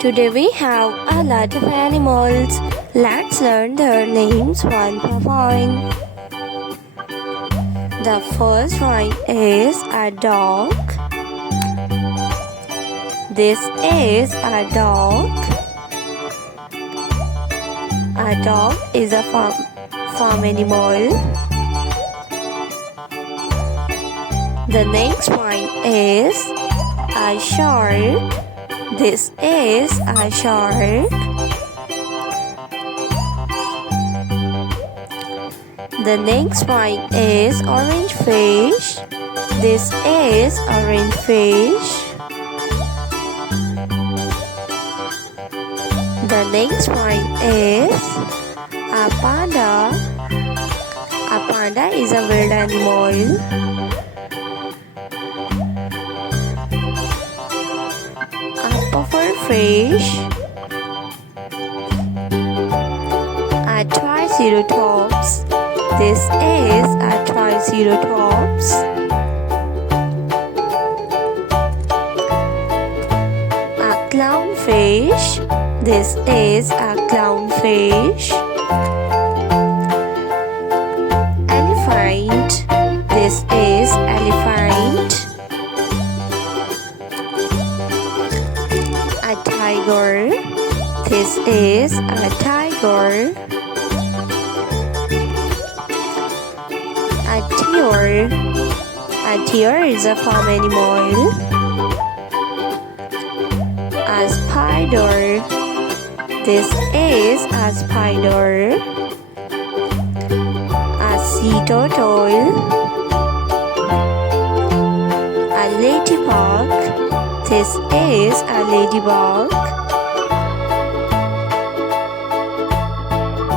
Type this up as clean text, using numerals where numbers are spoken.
Today we have a lot of animals. Let's learn their names one by one. The first one is a dog. This is a dog. A dog is a farm animal. The next one is a shark. This is a shark. The next one is orange fish. This is orange fish. The next one is a panda. A panda is a wild animal. Puffer fish, a triceratops. This is a triceratops. A clownfish. This is a clownfish. Elephant. This is elephant. A tiger. This is a tiger. A deer. A deer is a farm animal. A spider. This is a spider. A sea turtle. A ladybug. This is a ladybug.